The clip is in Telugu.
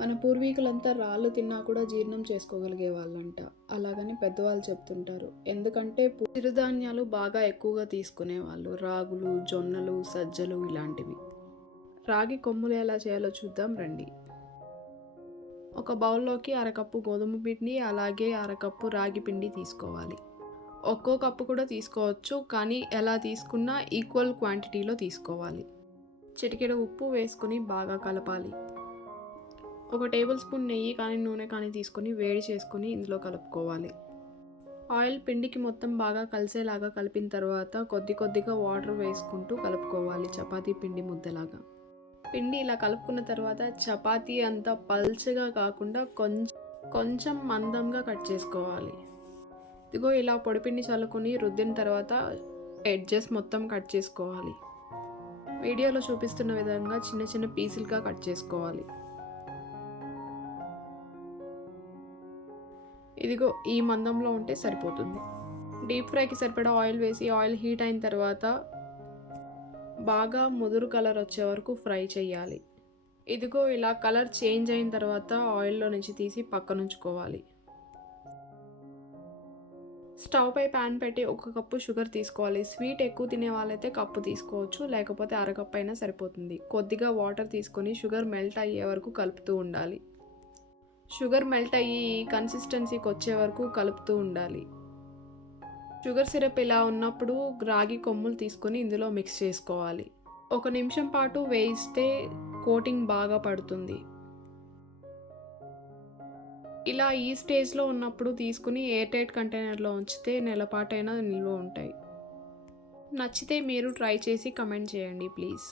మన పూర్వీకులంతా రాళ్ళు తిన్నా కూడా జీర్ణం చేసుకోగలిగే వాళ్ళంట. అలాగని పెద్దవాళ్ళు చెప్తుంటారు. ఎందుకంటే చిరుధాన్యాలు బాగా ఎక్కువగా తీసుకునేవాళ్ళు. రాగులు, జొన్నలు, సజ్జలు ఇలాంటివి. రాగి కొమ్ములు ఎలా చేయాలో చూద్దాం రండి. ఒక బౌల్లోకి అరకప్పు గోధుమ పిండి, అలాగే అరకప్పు రాగి పిండి తీసుకోవాలి. ఒక్కో కప్పు కూడా తీసుకోవచ్చు, కానీ ఎలా తీసుకున్నా ఈక్వల్ క్వాంటిటీలో తీసుకోవాలి. చిటికెడు ఉప్పు వేసుకొని బాగా కలపాలి. ఒక టేబుల్ స్పూన్ నెయ్యి కానీ నూనె కానీ తీసుకొని వేడి చేసుకొని ఇందులో కలుపుకోవాలి. ఆయిల్ పిండికి మొత్తం బాగా కలిసేలాగా కలిపిన తర్వాత కొద్ది కొద్దిగా వాటర్ వేసుకుంటూ కలుపుకోవాలి, చపాతీ పిండి ముద్దలాగా. పిండి ఇలా కలుపుకున్న తర్వాత చపాతీ అంతా పల్చగా కాకుండా కొంచెం మందంగా కట్ చేసుకోవాలి. ఇదిగో ఇలా పొడిపిండి చల్లుకొని రుద్దిన తర్వాత ఎడ్జెస్ మొత్తం కట్ చేసుకోవాలి. వీడియోలో చూపిస్తున్న విధంగా చిన్న చిన్న పీసులుగా కట్ చేసుకోవాలి. ఇదిగో ఈ మందంలో ఉంటే సరిపోతుంది. డీప్ ఫ్రైకి సరిపడా ఆయిల్ వేసి ఆయిల్ హీట్ అయిన తర్వాత బాగా ముదురు కలర్ వచ్చే వరకు ఫ్రై చేయాలి. ఇదిగో ఇలా కలర్ చేంజ్ అయిన తర్వాత ఆయిల్లో నుంచి తీసి పక్కన ఉంచుకోవాలి. స్టవ్ పై ప్యాన్ పెట్టి 1 కప్పు షుగర్ తీసుకోవాలి. స్వీట్ ఎక్కువ తినే వాళ్ళైతే కప్పు తీసుకోవచ్చు, లేకపోతే అరకప్పు అయినా సరిపోతుంది. కొద్దిగా వాటర్ తీసుకొని షుగర్ మెల్ట్ అయ్యే వరకు కలుపుతూ ఉండాలి. షుగర్ మెల్ట్ అయ్యి కన్సిస్టెన్సీకి వచ్చే వరకు కలుపుతూ ఉండాలి. షుగర్ సిరప్ ఇలా ఉన్నప్పుడు రాగి కొమ్ములు తీసుకొని ఇందులో మిక్స్ చేసుకోవాలి. 1 నిమిషం పాటు వేయిస్తే కోటింగ్ బాగా పడుతుంది. ఇలా ఈ స్టేజ్లో ఉన్నప్పుడు తీసుకుని ఎయిర్ టైట్ కంటైనర్లో ఉంచితే నెలపాటైనా నిల్వ ఉంటాయి. నచ్చితే మీరు ట్రై చేసి కమెంట్ చేయండి ప్లీజ్.